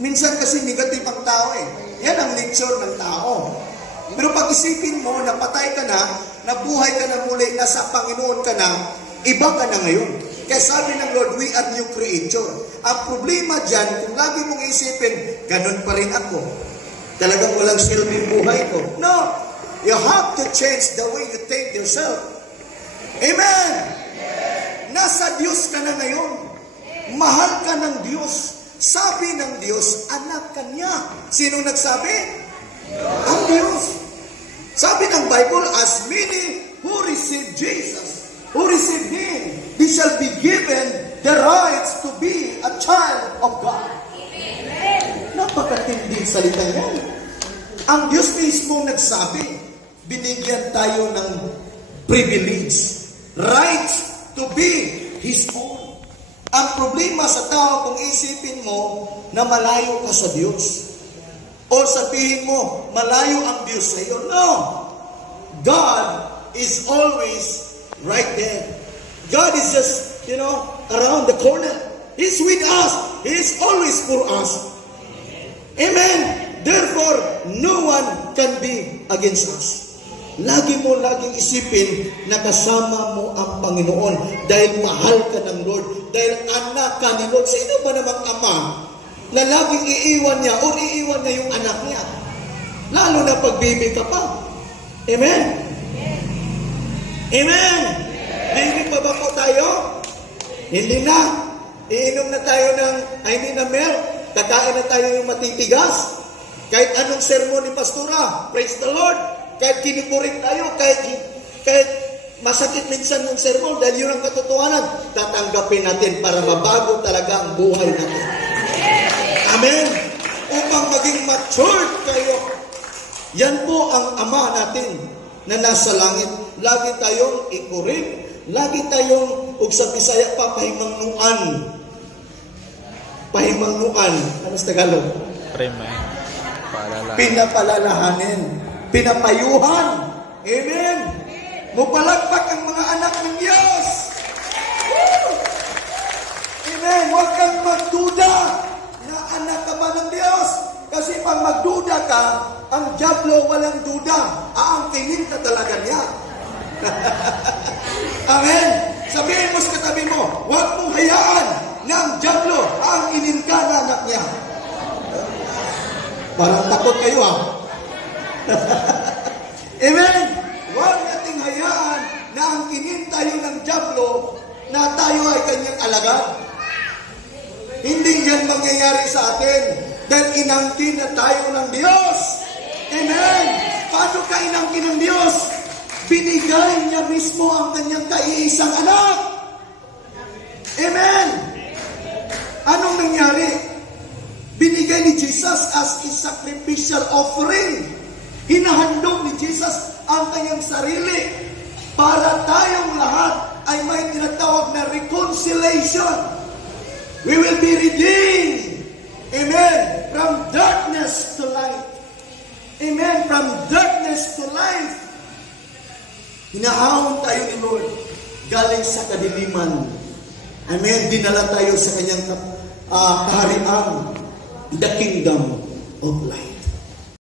minsan kasi negative ang tao eh. Yan ang nature ng tao. Pero pag isipin mo, napatay ka na, nabuhay ka na muli, nasa Panginoon ka na, iba ka na ngayon. Kaya sabi ng Lord, we are new creature. Ang problema dyan, kung lagi mong isipin, ganun pa rin ako. Talagang walang silbing buhay ko. No! You have to change the way you think yourself. Amen! Nasa Diyos ka na ngayon. Mahal ka ng Diyos. Sabi ng Diyos, anak ka niya. Sino nagsabi? Ang Diyos. Sabi ng Bible, as many who receive Jesus, who receive Him, they shall be given the rights to be a child of God. Napakatinding salita yan. Ang Diyos mismo nagsabi, binigyan tayo ng privilege, rights to be His own. Ang problema sa tao, kung isipin mo na malayo ka sa Diyos, o sabihin mo, malayo ang Diyos sa iyo. No! God is always right there. God is just, around the corner. He's with us. He's always for us. Amen? Therefore, no one can be against us. Laging isipin na kasama mo ang Panginoon dahil mahal ka ng Lord, dahil anak ka ni Lord. Sino ba namang ama na laging iiwan niya o iiwan niya yung anak niya? Lalo na pag baby ka pa. Amen? Amen? Baby pa ba po tayo? Hindi na. Iinom na tayo ng, milk. Kakain na tayo yung matitigas. Kahit anong sermon ni Pastora, praise the Lord. Kahit kinukurik tayo, kahit masakit minsan ng sermon, dahil yun ang katotohanan, tatanggapin natin para mabago talaga ang buhay natin. Amen? Upang maging matured kayo. Yan po ang Ama natin na nasa langit. Lagi tayong ikurik, lagi tayong, ug sa Bisaya pa, pahimangnuan. Pahimangnuan. Ano sa Tagalog? Pinapalalahanin. Pinapayuhan. Amen. Mupalagpak ang mga anak ng Diyos. Woo! Amen. Huwag kang magduda na anak ka ba ng Diyos. Kasi pag magduda ka, ang diablo walang duda. Aangkinin ka talaga niya. Amen. Sabihin mo sa katabi mo, huwag mong hayaan na ang diablo aangkinin ka na anak niya. Parang takot kayo Amen. Huwag nating hayaan na angkinin tayo ng diablo na tayo ay kanyang alagad. Hindi yan mangyayari sa atin dahil inangkin na tayo ng Diyos. Amen. Paano ka inangkin ng Diyos? Binigay niya mismo ang kanyang kaiisang anak. Amen. Anong nangyari? Binigay ni Jesus as a sacrificial offering. Hinahandog ni Jesus ang kanyang sarili para tayong lahat ay may tinatawag na reconciliation. We will be redeemed. Amen. From darkness to light. Amen. From darkness to life. Hinahawon tayo ni Lord galing sa kadiliman. Amen. Dinala tayo sa kanyang kaharian. The kingdom of light.